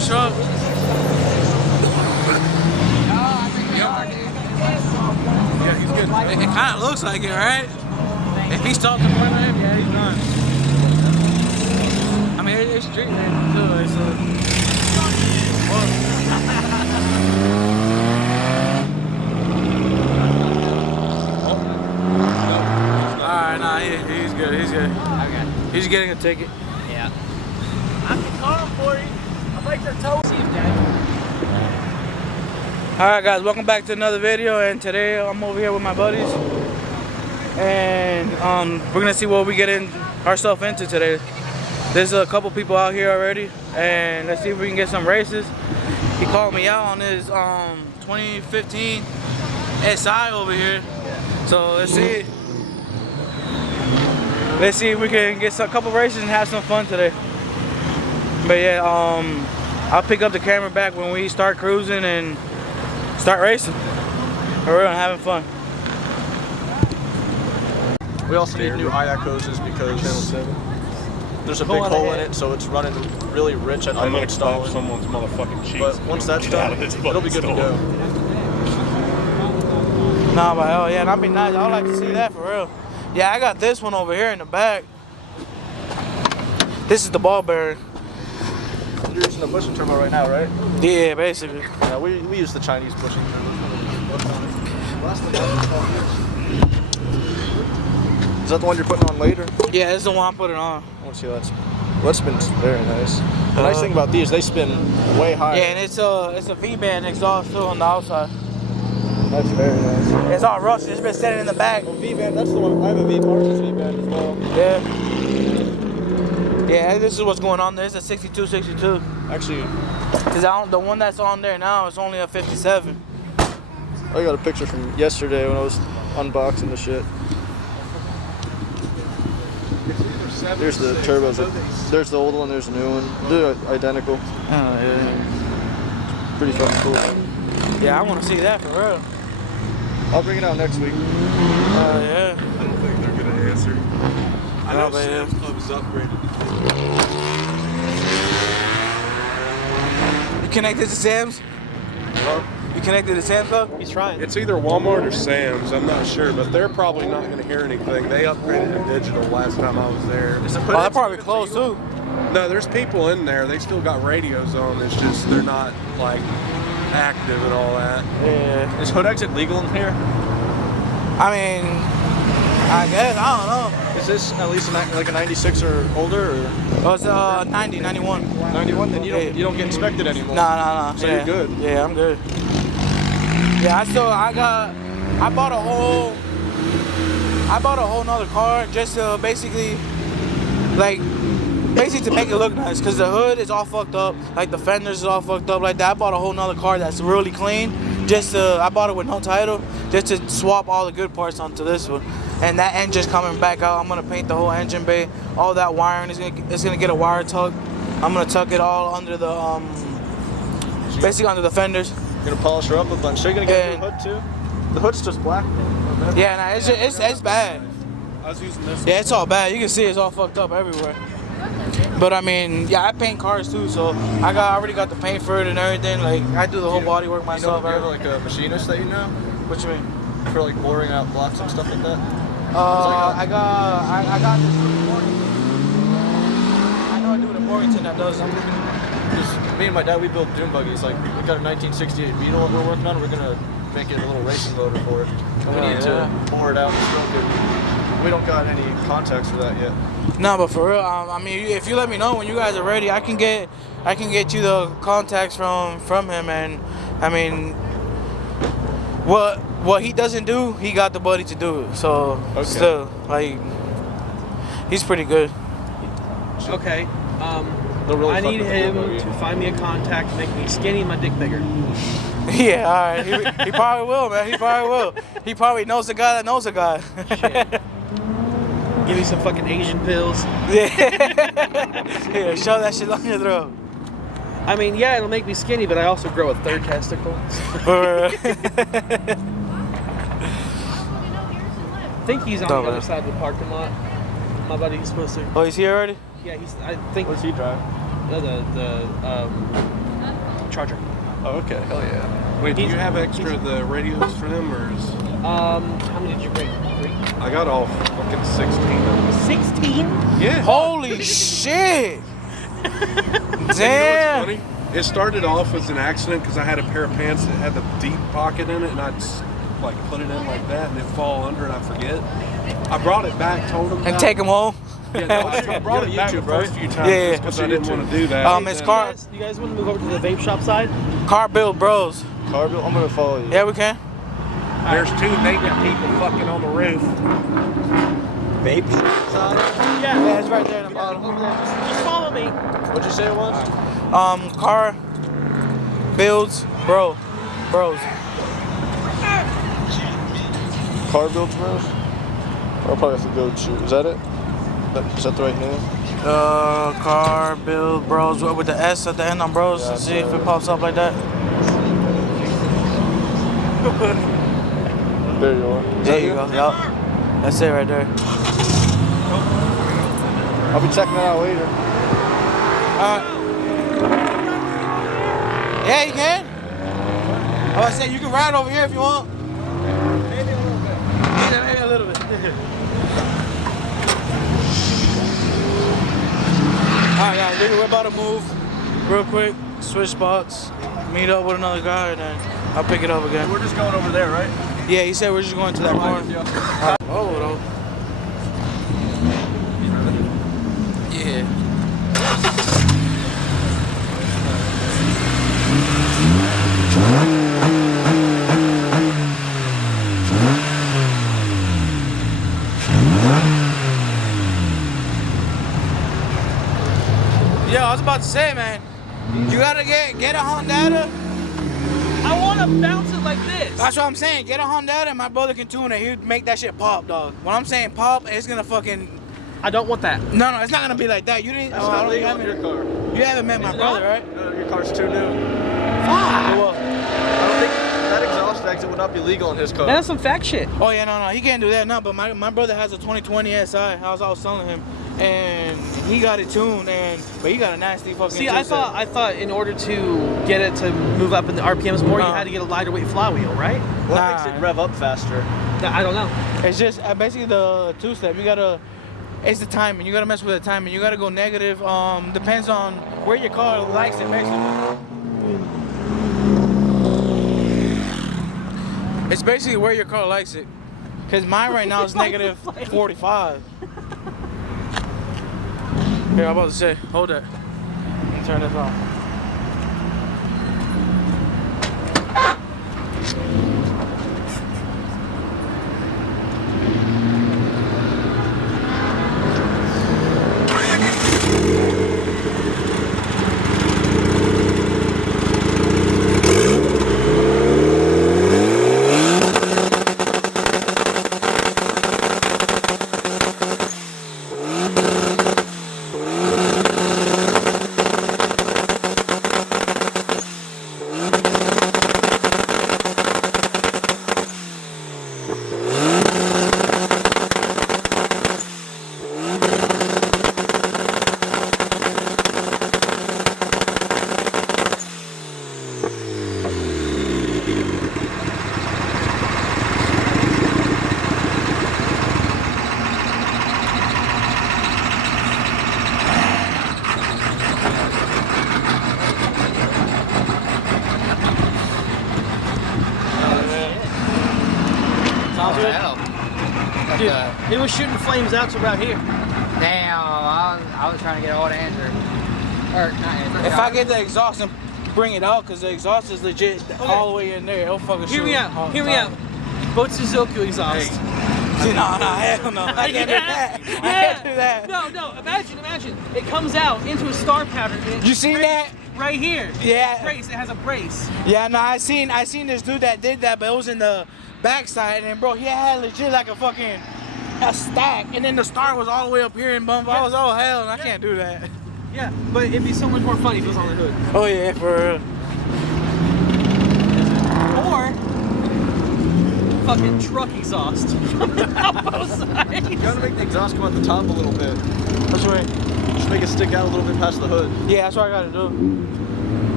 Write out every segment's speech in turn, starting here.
the truck. Yeah, he's good. It kind of looks like it, right? If he stopped in front of him, yeah, he's done. I mean, it's street man too. It's Alright, nah, he's good. He's good. Okay. He's getting a ticket. Yeah. I can call him for you. I'd like to tow you, Dad. Alright guys, welcome back to another video, and today I'm over here with my buddies. And we're gonna see what we get ourselves into today. There's a couple people out here already, and let's see if we can get some races. He called me out on his 2015 SI over here. So let's see if we can get a couple races and have some fun today. But yeah, I'll pick up the camera back when we start cruising and start racing. We're having fun. We also need new IAC hoses because there's a big hole in it, so it's running really rich at I'm gonna stall stop someone's motherfucking cheeks. But once that's done, it'll be good to go. Nah, but hell yeah, that'd be nice. I would like to see that for real. Yeah, I got this one over here in the back. This is the ball bearing. You're using the bushing turbo right now, right? Yeah, basically. Yeah, we use the Chinese bushing turbo. Is that the one you're putting on later? Yeah, this is the one I'm putting on. I want to see that spins very nice. The nice thing about these, they spin way higher. Yeah, and it's a V-band exhaust too on the outside. That's very nice. It's all rusty. It's been sitting in the back. V-band, that's the one. I have a Parsons V-band as well. Yeah. Yeah, this is what's going on there. It's a 62. Actually, Cause the one that's on there now is only a 57. I got a picture from yesterday when I was unboxing the shit. There's the turbos. There's the old one. There's the new one. They're identical. Oh yeah. Pretty fucking cool. Yeah, I want to see that for real. I'll bring it out next week. Yeah. I don't think they're gonna answer. I know Sam's Club is upgraded. You connected to Sam's? Huh? You connected to Sam's Club? He's trying. It's either Walmart or Sam's. I'm not sure, but they're probably not gonna hear anything. They upgraded to digital last time I was there. Oh, they're probably closed too. No, there's people in there. They still got radios on. It's just they're not like active and all that. Yeah. Is hood exit legal in here? I mean, I guess, I don't know. Is this at least like a 96 or older? Or? Oh, it's 90, 91. 91? Then you don't get inspected anymore. Nah. So yeah. you're good. Yeah, I'm good. Yeah, I bought a whole nother car just to basically to make it look nice, because the hood is all fucked up, like the fenders is all fucked up like that. I bought a whole nother car that's really clean, I bought it with no title, just to swap all the good parts onto this one. And that engine's coming back out. I'm gonna paint the whole engine bay. All that wiring is gonna get a wire tuck. I'm gonna tuck it all under the basically under the fenders. You're gonna polish her up a bunch. So you're gonna get a new hood too? The hood's just black. Yeah, nah, it's bad. I was using this. Yeah, it's all bad. You can see it's all fucked up everywhere. But I mean, yeah, I paint cars too, so I already got the paint for it and everything. Like, I do the whole body work myself. You have like a machinist that you know? What you mean? For like boring out blocks and stuff like that? I got this in Morganton. I know a dude in Morganton that does them. Just me and my dad, we build dune buggies. Like, we got a 1968 Beetle that we're working on. We're gonna make it a little racing motor for it. And we need to bore it out and stroke it. We don't got any contacts for that yet. No, but for real, I mean, if you let me know when you guys are ready, I can get you the contacts from him. And I mean, what he doesn't do, he got the buddy to do it. So still, like, he's pretty good. Okay. Really I need him to find me a contact to make me skinny and my dick bigger. Yeah, all right. He probably will, man. He probably will. He probably knows a guy that knows a guy. Shit. Give me some fucking Asian pills. Yeah. Yeah, shove that shit on your throat. I mean, yeah, it'll make me skinny, but I also grow a third testicle. I think he's on the other side of the parking lot. My buddy's supposed to. Oh, he's here already? Yeah, I think. What's he drive? The Charger. Oh, okay. Hell yeah. Wait, do you have extra of the radios for them, or is... How many did you bring? 3? I got all fucking 16. 16? Yeah. Holy shit! And Damn. you know what's funny? It started off as an accident because I had a pair of pants that had the deep pocket in it, and I'd like put it in like that, and it'd fall under, and I forget. I brought it back, told them And take them home. Yeah, no, I brought it back the first few times Yeah. because I didn't want to do that. It's car You guys want to move over to the vape shop side? car build bros. Car build? I'm gonna follow you. Yeah, we can. There's 2 vaping people fucking on the roof. Vape side? Yeah, it's right there in the bottom. Just follow me. What'd you say it was? Car builds bros. Car builds, bros? I'll probably have to go to. Is that it? Is that the right name? Car build bros with the S at the end on bros, Yeah, and see if it pops up like that. There you are. There you go. Yup. That's it right there. I'll be checking that out later. Yeah, you can. I was saying you can ride over here if you want. Maybe a little bit. Yeah, maybe a little bit. Alright guys, we're about to move real quick, switch spots, meet up with another guy, and then I'll pick it up again. We're just going over there, right? Yeah, he said we're just going to that corner. Oh, yeah. Yo, I was about to say, man, you gotta get a Honda. I want to bounce it like this. That's what I'm saying. Get a Honda and my brother can tune it. He'd make that shit pop, dog. When I'm saying pop, it's gonna fucking. I don't want that. No, it's not gonna be like that. You didn't. That's not legal on your car. You haven't met my brother, right? No, your car's too new. Fuck. Well, I don't think that exhaust exit would not be legal in his car. That's some fact shit. oh yeah, no, he can't do that. No, but my brother has a 2020 SI. I was telling him, and he got it tuned, but he got a nasty fucking. See, I thought in order to get it to move up in the RPMs more, you had to get a lighter weight flywheel, right? What makes it rev up faster? I don't know. It's just basically the 2-step. You gotta. It's the timing. You gotta mess with the timing. You gotta go negative. Depends on where your car likes it, basically. It's basically where your car likes it. Cause mine right now is negative 45. Here, I'm about to say, hold that. Let me turn this off. Dude, it was shooting flames out to about here. Damn, I was trying to get old Andrew. Or not Andrew. If I get the exhaust and bring it out, cause the exhaust is legit all the way in there, it'll fucking shoot. Hear me out. Hear me out. Both Suzuki exhaust. No, hell no. I can't do that. I can't do that. No. Imagine. It comes out into a star pattern. And You seen that? Right here. Yeah. Brace. It has a brace. Yeah, no, I seen this dude that did that, but it was in the backside, and bro, he had legit like a stack, and then the star was all the way up here in bump. I was, oh hell, I can't do that. Yeah, but it'd be so much more funny if it was on the hood. Oh yeah, for real. Or fucking truck exhaust from the both sides. You gotta make the exhaust come out the top a little bit. That's right. Just make it stick out a little bit past the hood. Yeah, that's what I gotta do.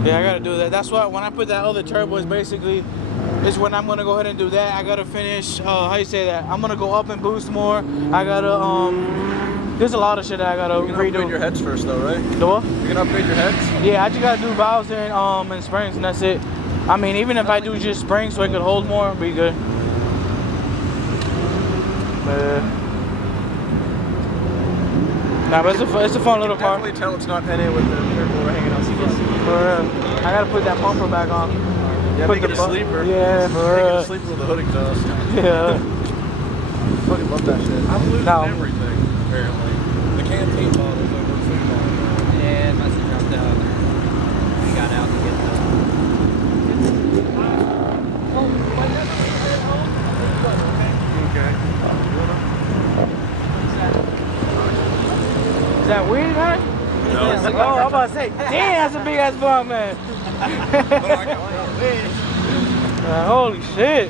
Yeah, I gotta do that. That's why when I put that other turbo, is basically is when I'm gonna go ahead and do that. I gotta finish. How you say that? I'm gonna go up and boost more. I gotta There's a lot of shit that I gotta You're gonna upgrade your heads first, though, right? The what? You're gonna upgrade your heads? Yeah, I just gotta do valves and springs, and that's it. I mean, even if I do just springs so it could hold more, it'll be good. Nah, but it's a fun little car. Definitely tell it's not NA with the air hanging out. For real. I gotta put that bumper back on. Yeah, put make it a sleeper. Yeah, for Make it real. a sleeper with the hood exhaust. Yeah. Fucking love that shit. I'm losing No. everything, apparently. The canteen bottles over football. Yeah, it must have dropped out. We got out to get the. Okay. Is that weed, man? No. Oh, I'm about to say, damn, that's a big ass blunt, man. Holy shit.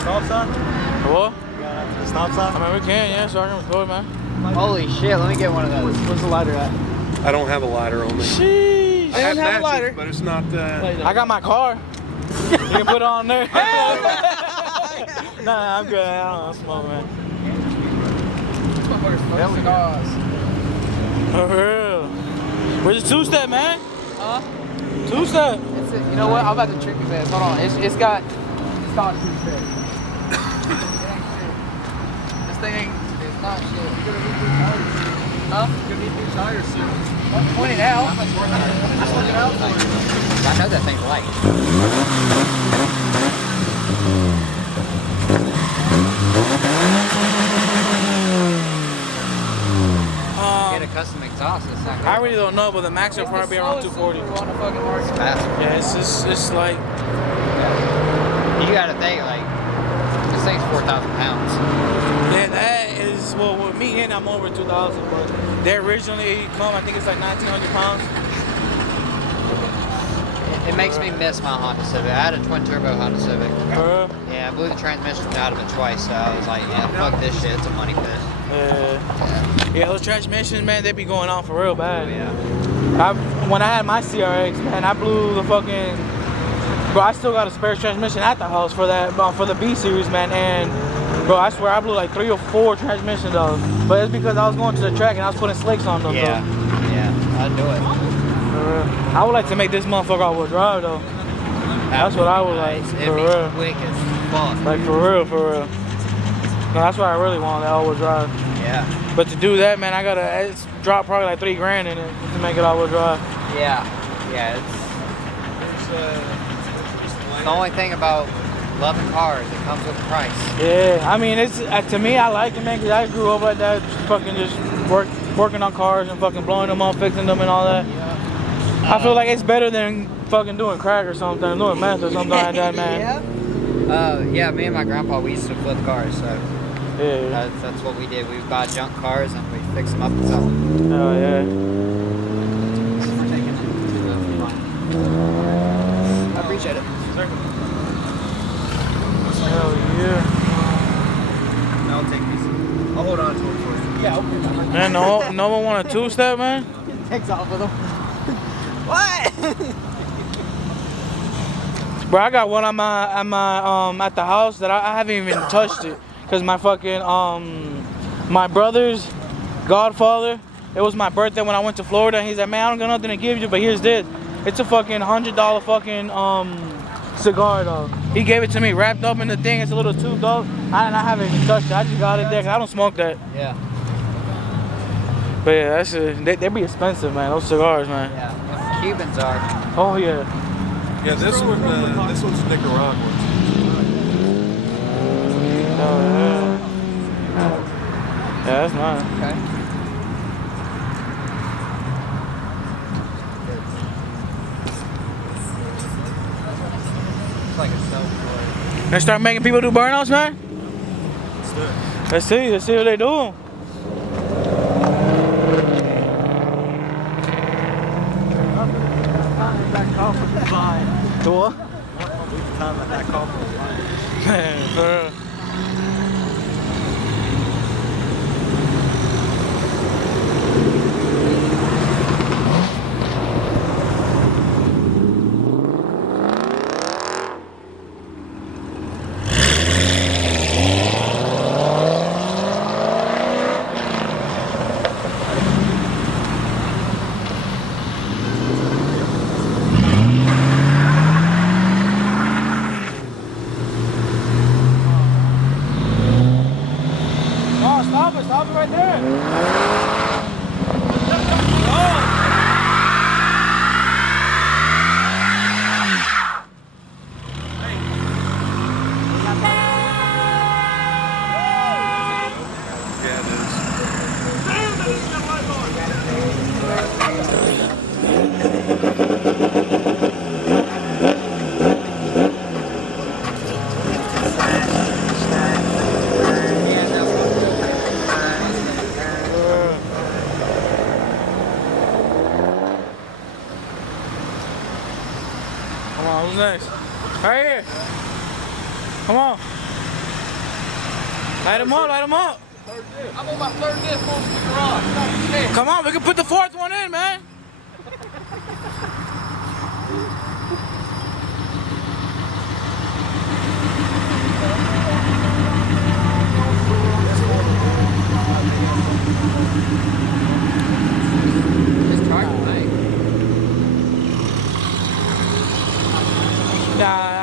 Stop sign? What? The stop sign? I mean, we can, yeah, so I can record, man. Holy shit! Let me get one of those. Where's the lighter at? I don't have a lighter on me. Sheesh. I have don't have a matches, lighter. but it's not I got my car. You can put it on there. Nah, I'm good. I don't smoke, man. For real. Where's the two-step, man? Huh? Two-step. It's you know what? I'm about to trick his ass. Hold on. It's got two-step. This thing ain't. It's not shit. You're gonna need new tires. Huh? You're gonna need new tires soon. Don't point it out. I'm just looking out for you. I know that thing's light. Get a custom exhaust. It's not I really don't know, but the max will probably be around 240. faster. Yeah, it's like, You gotta think like this thing's 4,000 pounds. yeah, that is, well, with me in, I'm over 2,000, but they originally come, I think it's like 1,900 pounds. It makes me miss my Honda Civic. I had a twin turbo Honda Civic. Yeah, I blew the transmission out of it twice, so I was like, yeah, fuck this shit. It's a money pit. Yeah, those transmissions, man, they be going on for real bad. Yeah. When I had my CRX, man, I blew the fucking, bro, I still got a spare transmission at the house for that, for the B series, man, and bro, I swear I blew like 3 or 4 transmission though, but it's because I was going to the track and I was putting slicks on them. Yeah, yeah, I'd do it. I would like to make this motherfucker all-wheel drive though. That's what I would like, It'd for be real. quick as fuck. Like for real, for real. No, that's what I really want, that all-wheel drive. Yeah. But to do that, man, I gotta drop probably like 3 grand in it to make it all-wheel drive. Yeah. Yeah, it's the only thing about loving cars. It comes with a price. Yeah, I mean, it's to me, I like it, man, because I grew up like that, just working on cars and fucking blowing them up, fixing them and all that. I feel like it's better than fucking doing crack or something, doing meth or something like that, man. Yeah, me and my grandpa, we used to flip cars, so Yeah. that's what we did. We would buy junk cars and we'd fix them up and sell them. Oh, yeah. I appreciate it. Hell yeah. I'll take these. I'll hold on to it for you. Yeah, okay. Man, no one want a two-step, man? Takes off with them. What? Bro, I got one at the house that I haven't even touched it, cause my fucking my brother's godfather, it was my birthday when I went to Florida, and he's like, man, I don't got nothing to give you, but here's this. It's a fucking $100 fucking cigar though. He gave it to me wrapped up in the thing. It's a little tubed up. I haven't even touched it. I just got it there, cause I don't smoke that. Yeah. But yeah, that's they be expensive, man. Those cigars, man. Yeah. Cubans are. Oh yeah. Yeah, this one's Nicaraguan. Oh yeah. Yeah, that's nice. Okay. It's like a self-employed. Let's start making people do burnouts, man. Let's do it. Let's see what they do. Do what? Time that call was fine. Man, stop it right there. Yeah, it is. Come on, who's next? Right here. Come on. Light him up, light him up. I'm on my third dip full to the garage. Come on, we can put the fourth one in, man. It's charging, mate. Yeah.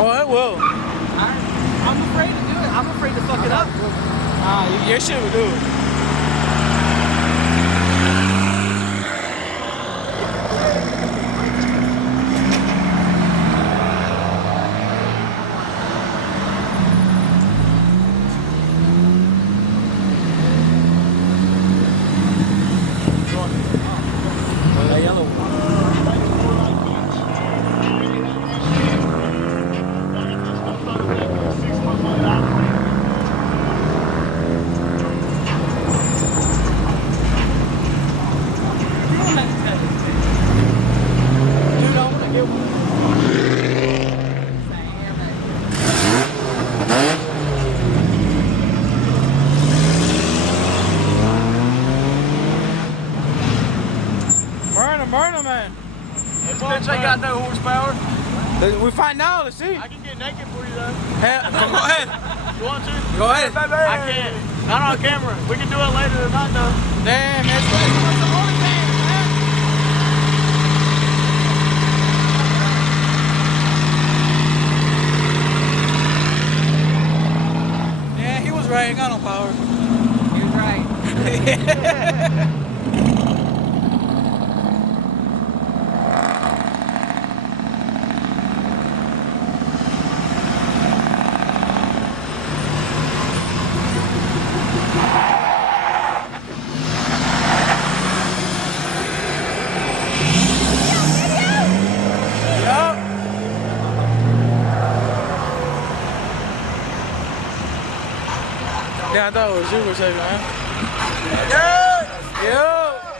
Oh, it will. I'm afraid to do it. I'm afraid to fuck it up. Your shit will do it. That yellow one. Burn him, man. This bitch ain't got no horsepower. We find out, let's see. I can get naked for you though. Hey, go ahead. You want to? Go ahead. I can't. Not on camera. We can do it later tonight though. Damn, man. It's the only thing, man. Yeah, he was right. He got no power. He was right. Yeah, I thought it was you for a second, man. Yo!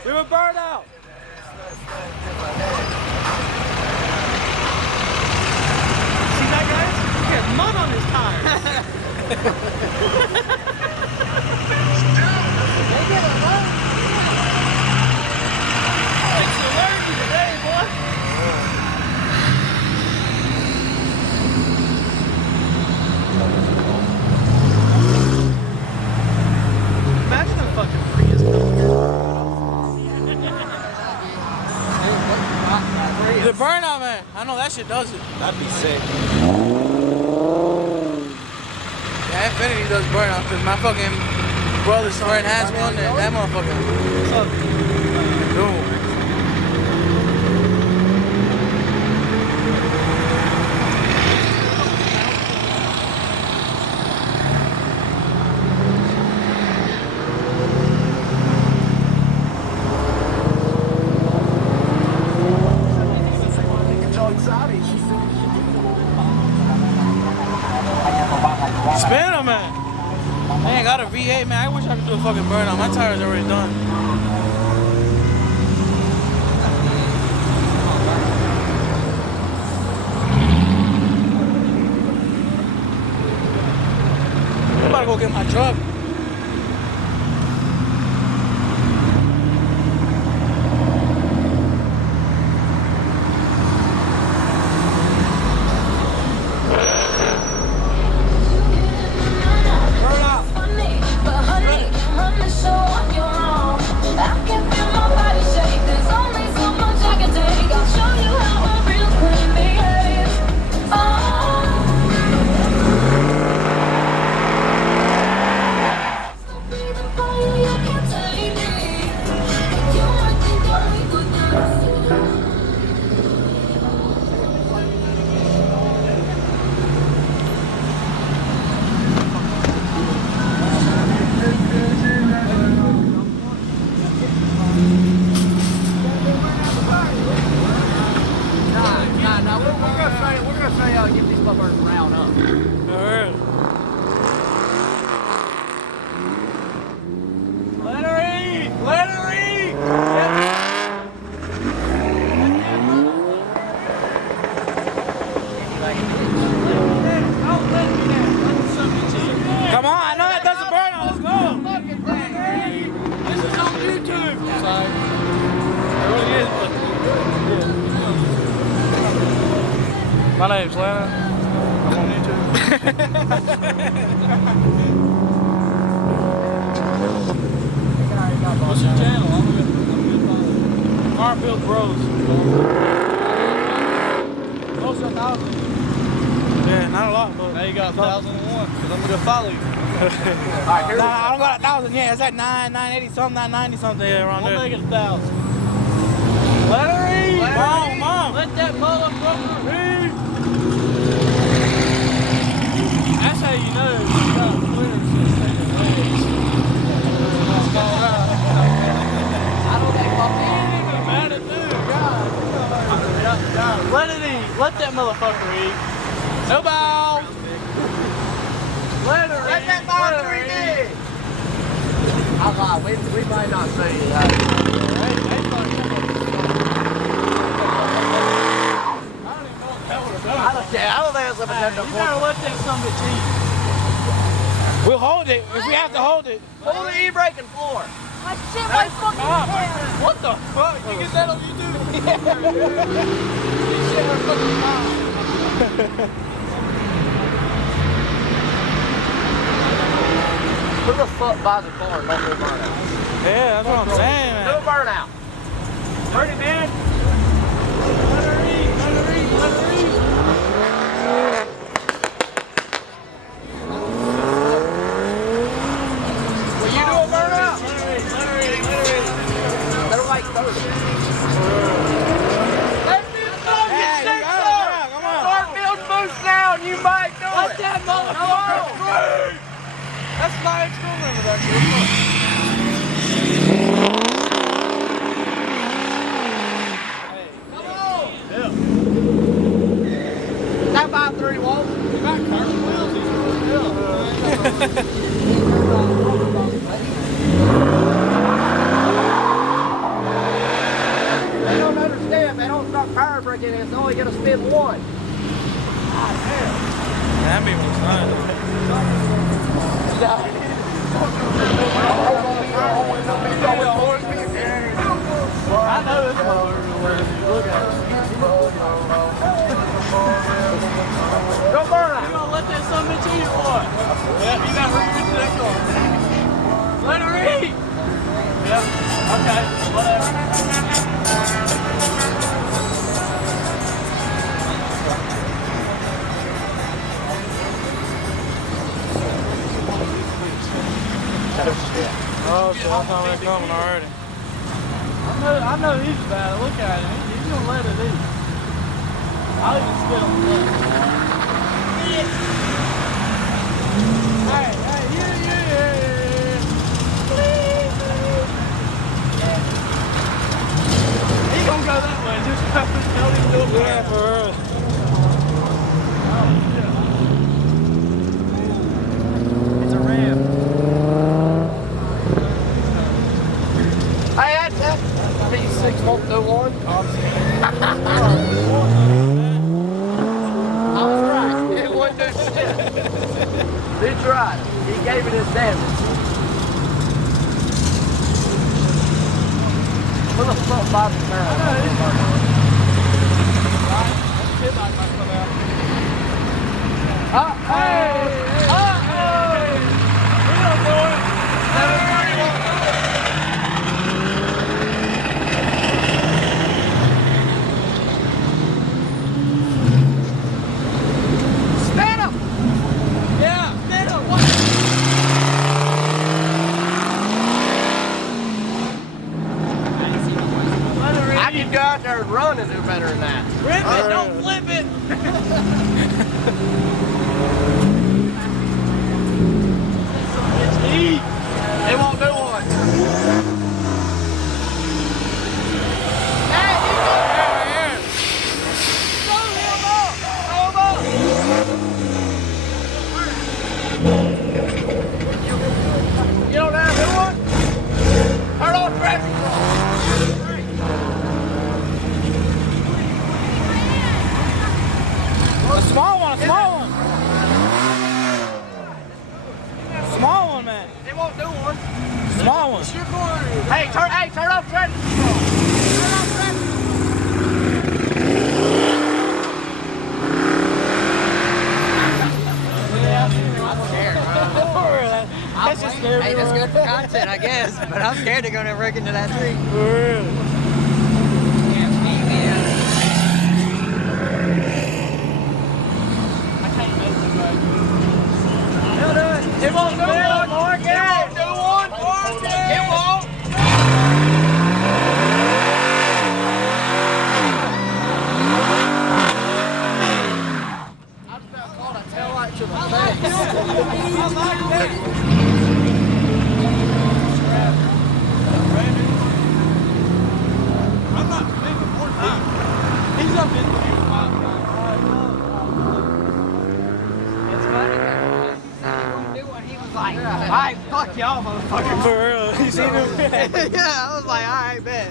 We were burned out! See that, guys? He has mud on his tires. It's allergy today, boy. Imagine the fucking Prius coming here. The burnout, man. I know that shit does it. That'd be sick. Yeah, Infinity does burnout because my fucking brother's friend has one and that motherfucker. Dude. Spin them, man. I ain't got a V8, man. I wish I could do a fucking burnout. My tire's already done. I'm about to go get my truck. Funny, but honey, I'm running so on your own. I can My name's Lana. I'm on YouTube. What's your channel? I'm gonna Farm Field Bros. Close to 1,000. Yeah, not a lot, but Now you got 1,001, because I'm gonna go follow you. Alright, I don't got 1,000 yet. It's at 980 something, 990 something around We'll there. make it 1,000. Let her eat! Larry, Mom! let that motherfucker eat! That's how you know you got clear since taking legs. Let it eat. Let that motherfucker eat. No bow. Let her eat. Let that motherfucker eat. I lied. We might not say it. I don't think it's up at You better let that son of a bitch eat. We'll hold it if we have to hold it. Hold the e-brake and floor. I shit my fucking pants. What the fuck? You get that on YouTube? You shit her fucking mouth. Who the fuck buys a car and don't do burnout? Yeah, that's what I'm saying, Do a man. burnout. Hurt it, man. Let her eat. Let her eat. Let her eat. Will you do a burnout? Let her eat. Let her eat. Let her eat. They're like 30. Let this dog Hey, get you sick, got it, son. come on. Start building boost now and you might do Let it. that motherfucker free. That's my ex-school number, actually. That by 3 walls. They don't understand. They don't start power braking. It's only going to spin one. That means it's not. I know this motherfucker. Look at it. Go burnout. You gonna let that son of a bitch eat or what? Yeah, you gotta hurry to that car. Let her eat! Yeah, okay, whatever. Oh, so that's how they're coming already. I know he's bad. Look at him. He's gonna let it eat. I'll even spit on the left. Hey, he gonna go that way. Just tell him to do it. Yeah, for real. It's a ram. Hey, that's P6 won't do one. I was right. It wouldn't do shit. He tried. He gave it his damage. Who the fuck buys a car? Spin him! Yeah, spit him. I could go out there and run and do better than that. Rip it, don't flip it. It's eat. They won't do one. You don't have to do one? Turn on traffic. A small one, a small one. Small one, man. They won't do one. Small one. Hey, turn off traffic. Turn off traffic. scared they're gonna wreck into that tree. For real. It won't do one, Morgan. It won't do one, Morgan. It won't. I just about caught a tail light to my I'm not thinking more deep. He's up in the Alright, fuck y'all, motherfucker. For real. You seen him? Yeah, I was like, alright, bet.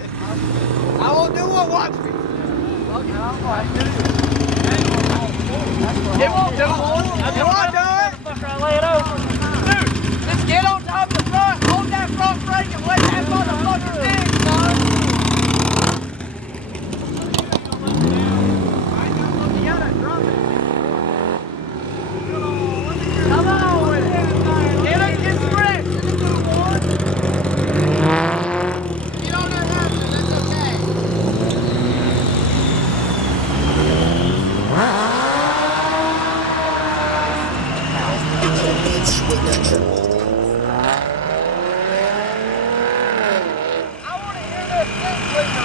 I won't do what, watch me. It won't do one. It won't do it. Dude, just get on top of the front, hold that front brake, and let that motherfucker dig, son. You gotta drop it. Come on with it. Get it, get stretched. You don't know that, that's okay.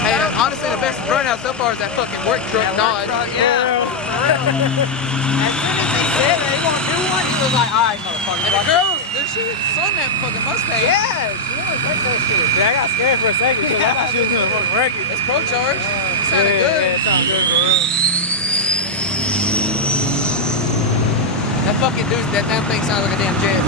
Hey, honestly, the best burnout so far is that fucking work truck Dodge. Yeah. As soon as he said that he won't do one, he was like, alright, motherfucker. And the girls, she was on that fucking Mustang. Yeah, she wanna take that shit. Yeah, I got scared for a second because I thought she was gonna fucking wreck it. It's pro charge. It sounded Yeah, good. it sounded good for real. That fucking dude, that damn thing sounds like a damn jet.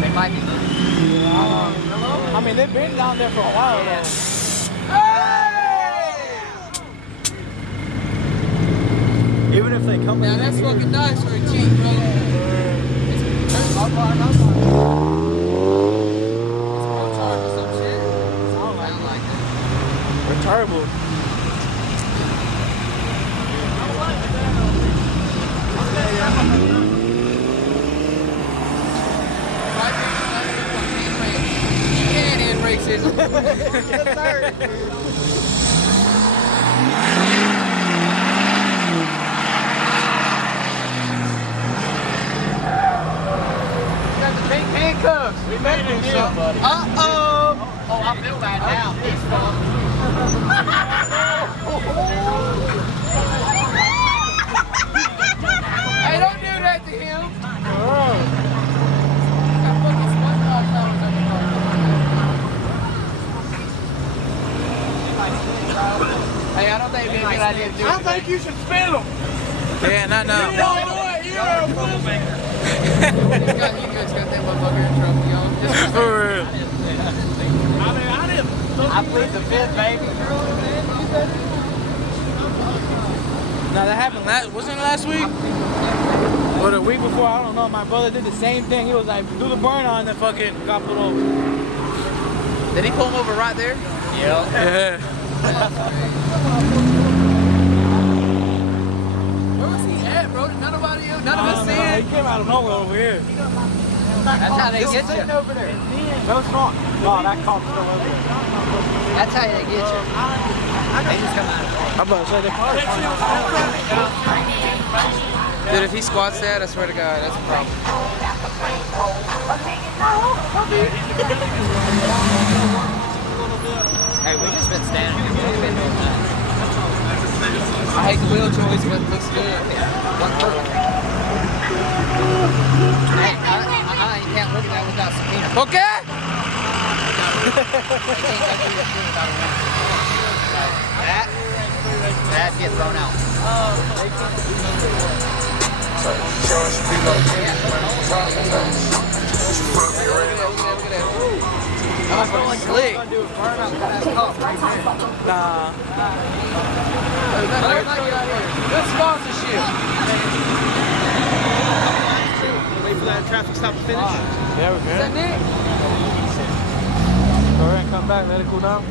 They might be. I mean, they've been down there for a while though. Even if they come Now in that's here. fucking nice for a Jeep, bro. It's pro charge or some shit. Sound like it. They're terrible. You can end racism. Yes, sir. Got the pink handcuffs. We better do something. Uh-oh. Oh, I feel bad now. He's fucked. Hey, don't do that to him. Hey, I don't think it'd be a good idea to do it. I think you should spin them. Yeah, not now. You know what? You're a troublemaker. It's got that motherfucker in trouble, y'all. Just For real. I plead the fifth, baby. Now that happened wasn't it last week? Or the week before, I don't know. My brother did the same thing. He was like, do the burn on, then fucking got pulled over. Did he pull him over right there? Yeah. Where was he at, bro? None of us see He it. came out of nowhere over here. That's how they get you. Over there. No, it's not. No, that cop's still over there. That's how they get you. They just come out of there. I'm about to say the car. Dude, if he squats that, I swear to God, that's a problem. Hey, we just been standing here. We've been doing that. I hate the wheel choice, but it looks good. One perfect. Hey, you can't look at that without subpoena. Okay? That gets thrown out. That motherfucker's slick. Nah. Good sponsorship. Wait for that traffic stop to finish. Yeah, we Is that can. Nick? Go ahead and come back, let it cool down.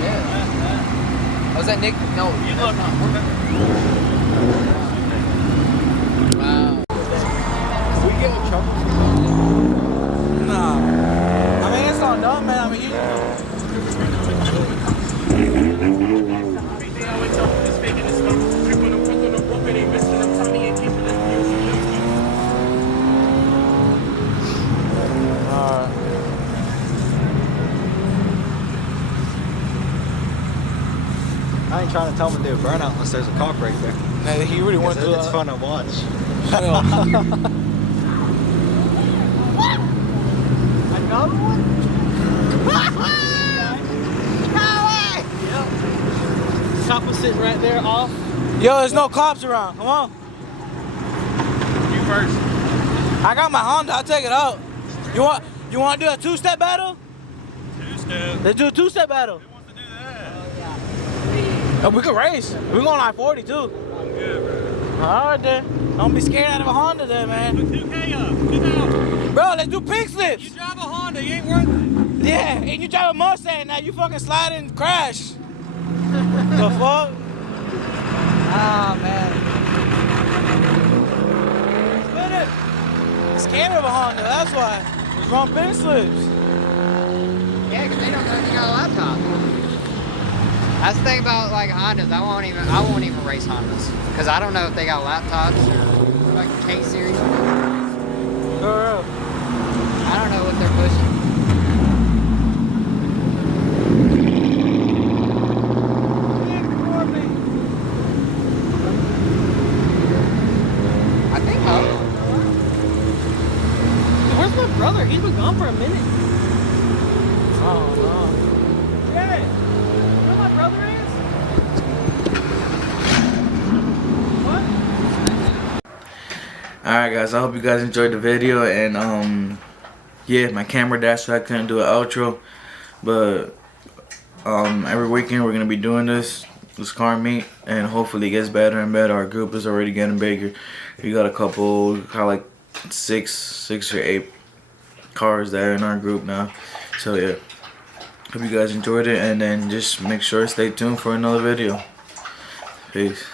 Yeah. Was that Nick? No. You look. Wow. We get a chunk. Nah. I mean, it's not done, man. I mean, you. I ain't trying to tell him to do a burnout unless there's a cop right there. Man, he really wants to. It's fun to watch. Another one? Cop was sitting right there off. Yo, there's no cops around. Come on. You first. I got my Honda. I'll take it out. You want to do a two-step battle? Two-step. Let's do a two-step battle. Who wants to do that? Oh, we can race. We're going like 40 too. I'm good, bro. Alright then. Don't be scared out of a Honda then, man. Put 2K up. 2,000. Bro, let's do pink slips. You drive a Honda, you ain't worth it. Yeah, and you drive a Mustang, now you fucking slide and crash. The fuck? Ah, man. Spin it. You're scared of a Honda, that's why. It's wrong pink slips. Yeah, because they don't know if you got a laptop. That's the thing about like Hondas. I won't even race Hondas because I don't know if they got laptops or like K series. For real. I don't know what they're pushing. I think Where's my brother? He's been gone for a minute. Oh, no. Yeah. You know where my brother is? What? Alright guys, I hope you guys enjoyed the video, and yeah, my camera died so I couldn't do an outro, but every weekend we're gonna be doing this car meet, and hopefully it gets better and better. Our group is already getting bigger. We got a couple, kind of like six or eight cars that are in our group now. So yeah, hope you guys enjoyed it, and then just make sure to stay tuned for another video. Peace.